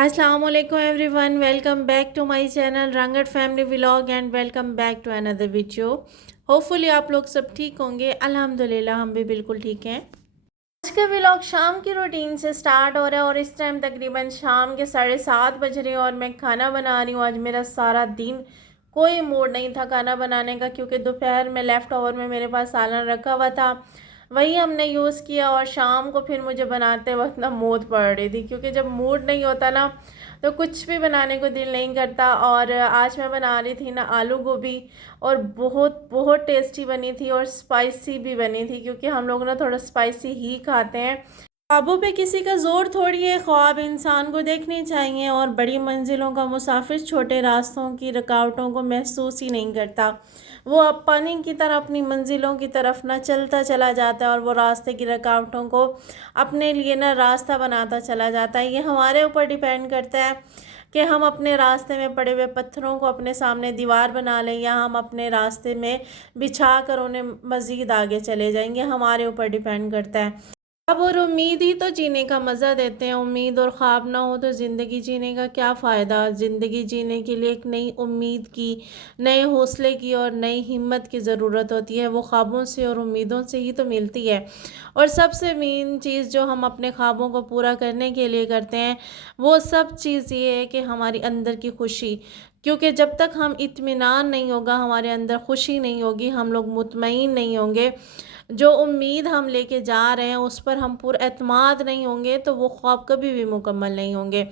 Assalamu alaikum everyone. Welcome back to my channel Rangat Family Vlog and welcome back to another video. Hopefully आप लोग सब ठीक होंगे. अल्हम्दुलिल्लाह हम भी बिल्कुल ठीक हैं. आज का व्लॉग शाम की रूटीन से स्टार्ट हो रहा है और इस टाइम तकरीबन शाम के 7:30 बज रहे हैं और मैं खाना बना रही हूँ. आज मेरा सारा दिन कोई मूड नहीं था खाना बनाने का क्योंकि दोपहर में लेफ़्ट ओवर में मेरे पास सालन रखा हुआ था, वही हमने यूज़ किया और शाम को फिर मुझे बनाते वक्त ना मौत पड़ रही थी क्योंकि जब मूड नहीं होता ना तो कुछ भी बनाने को दिल नहीं करता. और आज मैं बना रही थी ना आलू गोभी और बहुत बहुत टेस्टी बनी थी और स्पाइसी भी बनी थी क्योंकि हम लोग ना थोड़ा स्पाइसी ही खाते हैं. ख्वाबों पे किसी का ज़ोर थोड़ी है, ख्वाब इंसान को देखने चाहिए और बड़ी मंजिलों का मुसाफिर छोटे रास्तों की रुकावटों को महसूस ही नहीं करता. वो अब पानी की तरह अपनी मंजिलों की तरफ ना चलता चला जाता है और वो रास्ते की रुकावटों को अपने लिए ना रास्ता बनाता चला जाता है. ये हमारे ऊपर डिपेंड करता है कि हम अपने रास्ते में पड़े हुए पत्थरों को अपने सामने दीवार बना लें या हम अपने रास्ते में बिछा कर उन्हें मज़ीद आगे चले जाएंगे. हमारे ऊपर डिपेंड करता है. ख्वाब और उम्मीद ही तो जीने का मज़ा देते हैं. उम्मीद और ख्वाब ना हो तो ज़िंदगी जीने का क्या फ़ायदा. ज़िंदगी जीने के लिए एक नई उम्मीद की, नए हौसले की और नई हिम्मत की ज़रूरत होती है. वो ख्वाबों से और उम्मीदों से ही तो मिलती है. और सबसे मेन चीज़ जो हम अपने ख्वाबों को पूरा करने के लिए करते हैं वो सब चीज़ ये है कि हमारी अंदर की खुशी. क्योंकि जब तक हम इत्मीनान नहीं होगा, हमारे अंदर खुशी नहीं होगी, हम लोग मुतमईन नहीं होंगे, जो उम्मीद हम लेके जा रहे हैं उस पर हम पूरा एतमाद नहीं होंगे तो वो ख्वाब कभी भी मुकम्मल नहीं होंगे.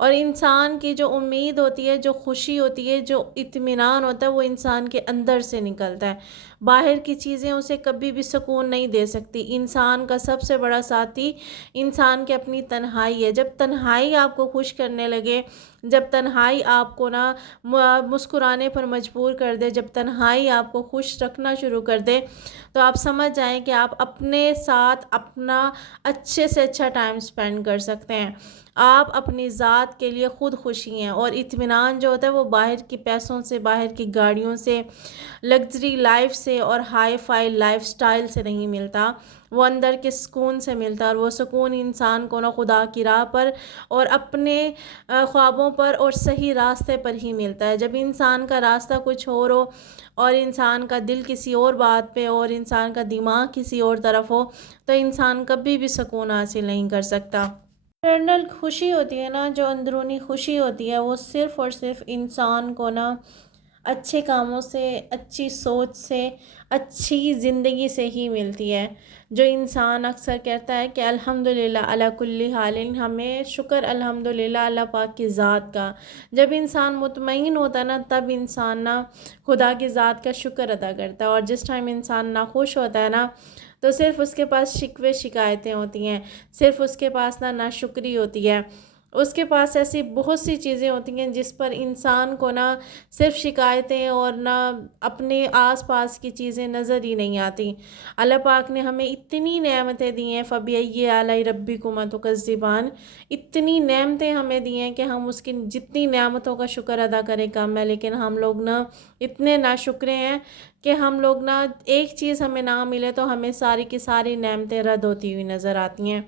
और इंसान की जो उम्मीद होती है, जो खुशी होती है, जो इत्मीनान होता है वो इंसान के अंदर से निकलता है. बाहर की चीज़ें उसे कभी भी सुकून नहीं दे सकती. इंसान का सबसे बड़ा साथी इंसान की अपनी तन्हाई है. जब तन्हाई आपको खुश करने लगे, जब तन्हाई आपको ना मुस्कुराने पर मजबूर कर दे, जब तन्हाई आपको खुश रखना शुरू कर दे तो आप समझ जाएं कि आप अपने साथ अपना अच्छे से अच्छा टाइम स्पेंड कर सकते हैं. आप अपनी ज़ात के लिए ख़ुद खुशी हैं. और इत्मीनान जो होता है वो बाहर की पैसों से, बाहर की गाड़ियों से, लग्जरी लाइफ से और हाई फाई लाइफ स्टाइल से नहीं मिलता. वो अंदर के सुकून से मिलता है. और वो सुकून इंसान को ना खुदा की राह पर और अपने ख्वाबों पर और सही रास्ते पर ही मिलता है. जब इंसान का रास्ता कुछ और हो और इंसान का दिल किसी और बात पे और इंसान का दिमाग किसी और तरफ हो तो इंसान कभी भी सुकून हासिल नहीं कर सकता. इंटरनल खुशी होती है ना, जो अंदरूनी खुशी होती है वो सिर्फ़ और सिर्फ इंसान को ना अच्छे कामों से, अच्छी सोच से, अच्छी ज़िंदगी से ही मिलती है. जो इंसान अक्सर कहता है कि अल्हम्दुलिल्लाह अला कुल्ली हालिन, हमें शुक्र अल्हम्दुलिल्लाह अल्लाह पाक की ज़ात का. जब इंसान मुतमईन होता है ना तब इंसान ना खुदा की ज़ात का शुक्र अदा करता है. और जिस टाइम इंसान नाखुश होता है ना तो सिर्फ़ उसके पास शिकवे शिकायतें होती हैं, सिर्फ़ उसके पास ना नाशुक्री होती है. उसके पास ऐसी बहुत सी चीज़ें होती हैं जिस पर इंसान को ना सिर्फ़ शिकायतें और ना अपने आस-पास की चीज़ें नज़र ही नहीं आती. अल्लाह पाक ने हमें इतनी नेमतें दी हैं, फ़बिअय्यि आलाइ रब्बिकुमा तुकज़्ज़िबान. इतनी नेमतें हमें दी हैं कि हम उसकी जितनी नेमतों का शुक्र अदा करें कम है. लेकिन हम लोग ना इतने नाशुक्रे हैं कि हम लोग ना एक चीज़ हमें ना मिले तो हमें सारी की सारी नेमतें रद्द होती हुई नज़र आती हैं.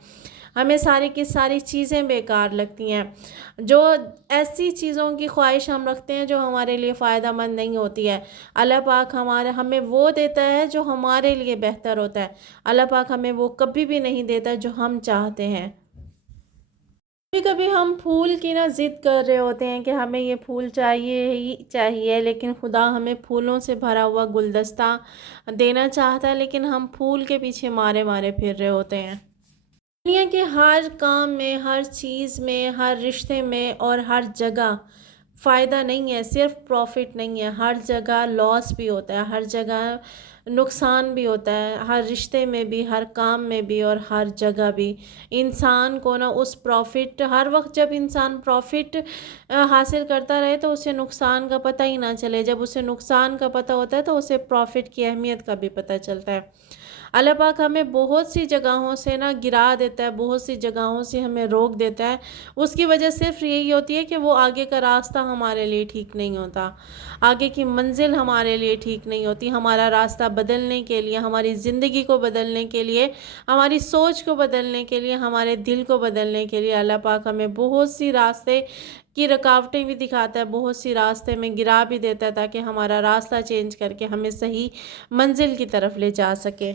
हमें सारी की सारी चीज़ें बेकार लगती हैं. जो ऐसी चीज़ों की ख्वाहिश हम रखते हैं जो हमारे लिए फ़ायदा मंद नहीं होती है. अल्लाह पाक हमें वो देता है जो हमारे लिए बेहतर होता है. अल्लाह पाक हमें वो कभी भी नहीं देता जो हम चाहते हैं. कभी कभी हम फूल की ना ज़िद कर रहे होते हैं कि हमें ये फूल चाहिए ही चाहिए, लेकिन खुदा हमें फूलों से भरा हुआ गुलदस्ता देना चाहता है लेकिन हम फूल के पीछे मारे मारे फिर रहे होते हैं. दुनिया के हर काम में, हर चीज़ में, हर रिश्ते में और हर जगह फ़ायदा नहीं है, सिर्फ प्रॉफिट नहीं है. हर जगह लॉस भी होता है, हर जगह नुकसान भी होता है. हर रिश्ते में भी, हर काम में भी और हर जगह भी. इंसान को ना उस प्रॉफिट, हर वक्त जब इंसान प्रॉफिट हासिल करता रहे तो उसे नुकसान का पता ही ना चले. जब उसे नुकसान का पता होता है तो उसे प्रॉफिट की अहमियत का भी पता चलता है. अल्लाह पाक हमें बहुत सी जगहों से ना गिरा देता है, बहुत सी जगहों से हमें रोक देता है। उसकी वजह सिर्फ यही होती है कि वो आगे का रास्ता हमारे लिए ठीक नहीं होता, आगे की मंजिल हमारे लिए ठीक नहीं होती। हमारा रास्ता बदलने के लिए, हमारी ज़िंदगी को बदलने के लिए, हमारी सोच को बदलने के लिए, हमारे दिल को बदलने के लिए अल्लाह पाक हमें बहुत सी रास्ते की रुकावटें भी दिखाता है, बहुत सी रास्ते में गिरा भी देता है, ताकि हमारा रास्ता चेंज करके हमें सही मंजिल की तरफ ले जा सके।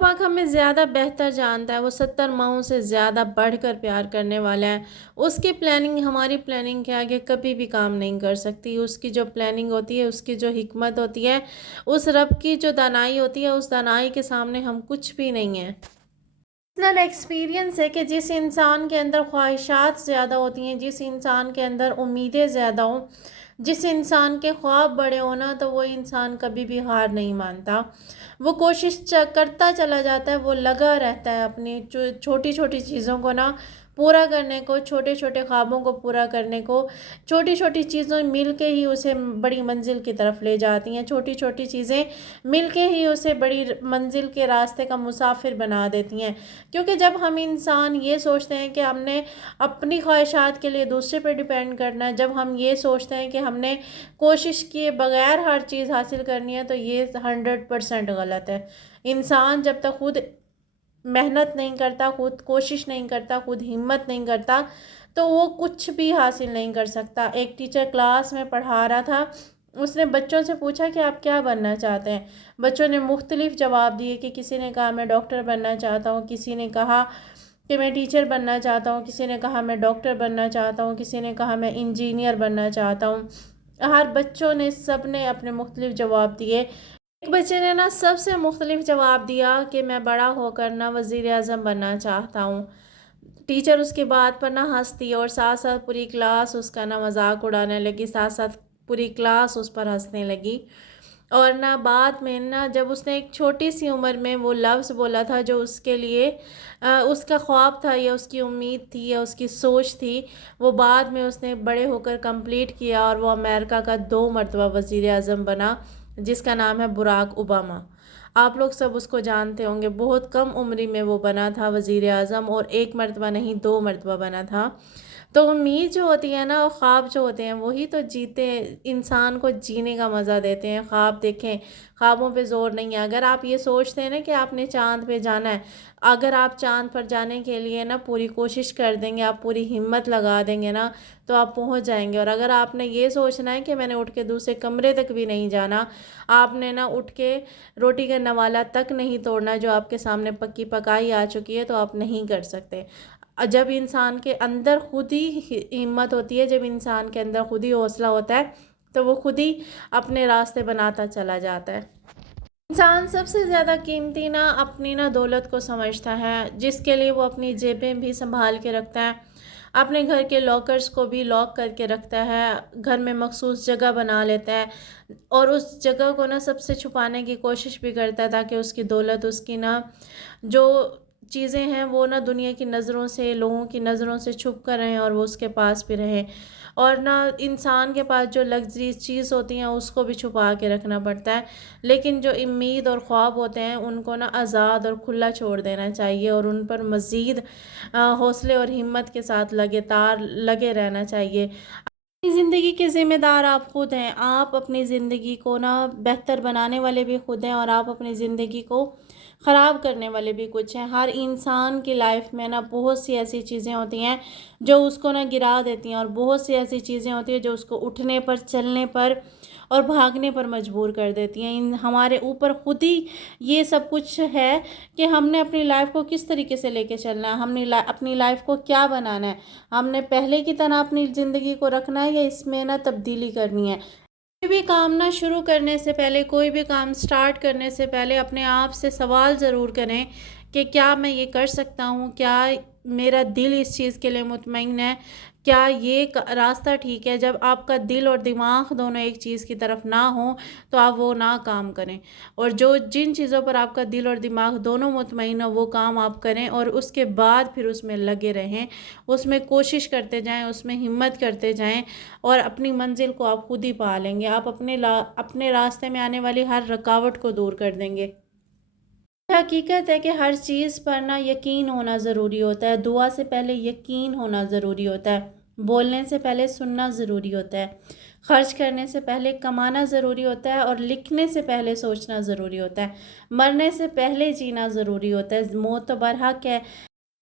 पाक हमें ज़्यादा बेहतर जानता है, वो 70 माहों से ज़्यादा बढ़कर प्यार करने वाला है। उसकी प्लानिंग हमारी प्लानिंग के आगे कभी भी काम नहीं कर सकती। उसकी जो प्लानिंग होती है, उसकी जो हिकमत होती है, उस रब की जो दानाई होती है, उस दानाई के सामने हम कुछ भी नहीं हैं। पर्सनल एक्सपीरियंस है कि जिस इंसान के अंदर ख्वाहिशात ज़्यादा होती हैं, जिस इंसान के अंदर उम्मीदें ज़्यादा हों, जिस इंसान के ख्वाब बड़े होना, तो वो इंसान कभी भी हार नहीं मानता। वो कोशिश करता चला जाता है, वो लगा रहता है अपनी छोटी छोटी चीज़ों को ना पूरा करने को, छोटे छोटे ख्वाबों को पूरा करने को। छोटी छोटी चीज़ें मिल के ही उसे बड़ी मंजिल की तरफ ले जाती हैं, छोटी छोटी चीज़ें मिल के ही उसे बड़ी मंजिल के रास्ते का मुसाफिर बना देती हैं। क्योंकि जब हम इंसान ये सोचते हैं कि हमने अपनी ख्वाहिशात के लिए दूसरे पे डिपेंड करना है, जब हम ये सोचते हैं कि हमने कोशिश किए बगैर हर चीज़ हासिल करनी है, तो ये 100% गलत है। इंसान जब तक खुद मेहनत नहीं करता, खुद कोशिश नहीं करता, खुद हिम्मत नहीं करता, तो वो कुछ भी हासिल नहीं कर सकता। एक टीचर क्लास में पढ़ा रहा था, उसने बच्चों से पूछा कि आप क्या बनना चाहते हैं। बच्चों ने मुख्तलिफ जवाब दिए कि किसी ने कहा मैं डॉक्टर बनना चाहता हूँ, किसी ने कहा कि मैं टीचर बनना चाहता हूँ, किसी ने कहा मैं डॉक्टर बनना चाहता हूँ, किसी ने कहा मैं इंजीनियर बनना चाहता हूँ। हर बच्चों ने सब ने अपने मुख्तलिफ जवाब दिए। एक बच्चे ने ना सबसे मुख्तलिफ जवाब दिया कि मैं बड़ा होकर ना वज़ीर आज़म बनना चाहता हूँ। टीचर उसके बात पर ना हंसती और साथ साथ पूरी क्लास उसका ना मजाक उड़ाने लगी, साथ साथ पूरी क्लास उस पर हंसने लगी। और ना बाद में ना जब उसने एक छोटी सी उम्र में वो लफ्ज़ बोला था जो उसके लिए उसका ख्वाब था या उसकी उम्मीद थी या उसकी सोच थी, वो बाद में उसने बड़े होकर कंप्लीट किया और वो अमेरिका का 2 मरतबा वज़ीर आज़म बना, जिसका नाम है बराक ओबामा। आप लोग सब उसको जानते होंगे। बहुत कम उम्री में वो बना था वज़ीर आज़म, और 1 मरतबा नहीं 2 मरतबा बना था। तो उम्मीद जो होती है ना, और ख्वाब जो होते हैं, वही तो जीते इंसान को जीने का मज़ा देते हैं। ख्वाब देखें, ख्वाबों पे ज़ोर नहीं है। अगर आप ये सोचते हैं ना कि आपने चाँद पे जाना है, अगर आप चाँद पर जाने के लिए ना पूरी कोशिश कर देंगे, आप पूरी हिम्मत लगा देंगे ना, तो आप पहुंच जाएंगे। और अगर आपने ये सोचना है कि मैंने उठ के दूसरे कमरे तक भी नहीं जाना, आपने ना उठ के रोटी का नवाला तक नहीं तोड़ना जो आपके सामने पक्की पकाई आ चुकी है, तो आप नहीं कर सकते। जब इंसान के अंदर खुद ही हिम्मत होती है, जब इंसान के अंदर खुद ही हौसला होता है, तो वो खुद ही अपने रास्ते बनाता चला जाता है। इंसान सबसे ज़्यादा कीमती ना अपनी ना दौलत को समझता है, जिसके लिए वो अपनी जेबें भी संभाल के रखता है, अपने घर के लॉकर्स को भी लॉक करके रखता है, घर में मखसूस जगह बना लेता है और उस जगह को ना सबसे छुपाने की कोशिश भी करता है, ताकि उसकी दौलत, उसकी ना जो चीज़ें हैं वो ना दुनिया की नज़रों से, लोगों की नज़रों से छुप कर रहें और वो उसके पास भी रहें। और ना इंसान के पास जो लग्जरी चीज़ होती हैं उसको भी छुपा के रखना पड़ता है, लेकिन जो उम्मीद और ख्वाब होते हैं उनको ना आज़ाद और खुला छोड़ देना चाहिए और उन पर मज़ीद हौसले और हिम्मत के साथ लगातार लगे रहना चाहिए। अपनी ज़िंदगी के ज़िम्मेदार आप खुद हैं। आप अपनी ज़िंदगी को ना बेहतर बनाने वाले भी खुद हैं, और आप अपनी ज़िंदगी को ख़राब करने वाले भी कुछ हैं। हर इंसान की लाइफ में ना बहुत सी ऐसी चीज़ें होती हैं जो उसको ना गिरा देती हैं, और बहुत सी ऐसी चीज़ें होती हैं जो उसको उठने पर, चलने पर और भागने पर मजबूर कर देती हैं। इन हमारे ऊपर खुद ही ये सब कुछ है कि हमने अपनी लाइफ को किस तरीके से लेके चलना है, हमने अपनी लाइफ को क्या बनाना है, हमने पहले की तरह अपनी ज़िंदगी को रखना है या इसमें ना तब्दीली करनी है। कोई भी काम ना शुरू करने से पहले, कोई भी काम स्टार्ट करने से पहले अपने आप से सवाल ज़रूर करें कि क्या मैं ये कर सकता हूँ, क्या मेरा दिल इस चीज़ के लिए मुतमईन है, क्या ये रास्ता ठीक है। जब आपका दिल और दिमाग दोनों एक चीज़ की तरफ ना हो, तो आप वो ना काम करें, और जिन चीज़ों पर आपका दिल और दिमाग दोनों मुतमईन हो वो काम आप करें, और उसके बाद फिर उसमें लगे रहें, उसमें कोशिश करते जाएं, उसमें हिम्मत करते जाएं, और अपनी मंजिल को आप खुद ही पा लेंगे। आप अपने रास्ते में आने वाली हर रुकावट को दूर कर देंगे। حقیقت ہے کہ ہر چیز پر نا یقین ہونا ضروری ہوتا ہے. دعا سے پہلے یقین ہونا ضروری ہوتا ہے. بولنے سے پہلے سننا ضروری ہوتا ہے. خرچ کرنے سے پہلے کمانا ضروری ہوتا ہے. اور لکھنے سے پہلے سوچنا ضروری ہوتا ہے. مرنے سے پہلے جینا ضروری ہوتا ہے. موت تو برحق ہے.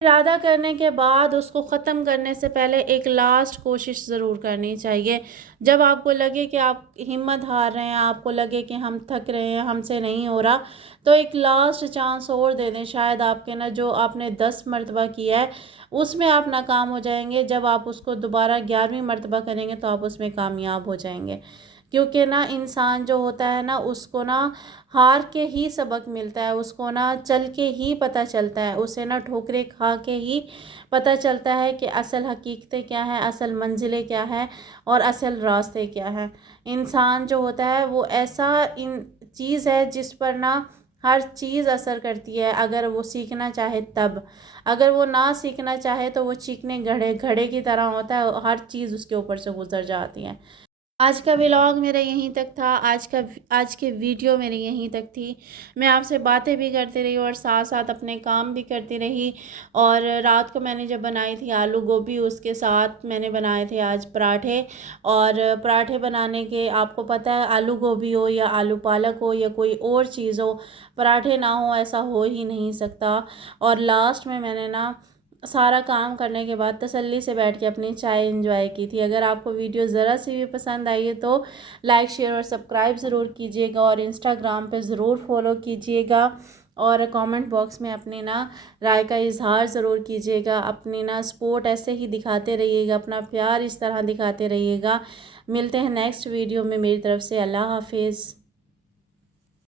ارادہ کرنے کے بعد اس کو ختم کرنے سے پہلے ایک لاسٹ کوشش ضرور کرنی چاہیے. جب آپ کو لگے کہ آپ ہمت ہار رہے ہیں، آپ کو لگے کہ ہم تھک رہے ہیں، ہم سے نہیں ہو رہا، تو ایک لاسٹ چانس اور دے دیں. شاید آپ کے نا جو آپ نے 10 مرتبہ کیا ہے اس میں آپ ناکام ہو جائیں گے. جب آپ اس کو دوبارہ 11ویں مرتبہ کریں گے تو آپ اس میں کامیاب ہو جائیں گے. کیونکہ نا انسان جو ہوتا ہے نا اس کو نا ہار کے ہی سبق ملتا ہے. اس کو نا چل کے ہی پتہ چلتا ہے. اسے نا ٹھوکریں کھا کے ہی پتہ چلتا ہے کہ اصل حقیقتیں کیا ہیں، اصل منزلیں کیا ہیں اور اصل راستے کیا ہیں. انسان جو ہوتا ہے وہ ایسا چیز ہے جس پر نا ہر چیز اثر کرتی ہے. اگر وہ سیکھنا چاہے تب، اگر وہ نہ سیکھنا چاہے تو وہ چیکنے گھڑے کی طرح ہوتا ہے. ہر چیز اس کے اوپر سے گزر جاتی ہے. آج کا ولاگ میرا یہیں تک تھا. آج کے ویڈیو میرے یہیں تک تھی. میں آپ سے باتیں بھی کرتی رہی اور ساتھ ساتھ اپنے کام بھی کرتی رہی. اور رات کو میں نے جب بنائی تھی آلو گوبھی، اس کے ساتھ میں نے بنائے تھے آج پراٹھے. اور پراٹھے بنانے کے آپ کو پتہ ہے آلو گوبھی ہو یا آلو پالک ہو یا کوئی اور چیز ہو، پراٹھے نہ ہو ایسا ہو ہی نہیں سکتا. اور لاسٹ میں نے نا سارا کام کرنے کے بعد تسلی سے بیٹھ کے اپنی چائے انجوائے کی تھی. اگر آپ کو ویڈیو ذرا سی بھی پسند آئی ہے تو لائک، شیئر اور سبسکرائب ضرور کیجیے گا. اور انسٹاگرام پہ ضرور فالو کیجیے گا. اور کامنٹ باکس میں اپنی نا رائے کا اظہار ضرور کیجیے گا. اپنی نا سپورٹ ایسے ہی دکھاتے رہیے گا، اپنا پیار اس طرح دکھاتے رہیے گا. ملتے ہیں نیکسٹ ویڈیو میں. میری طرف سے اللہ حافظ.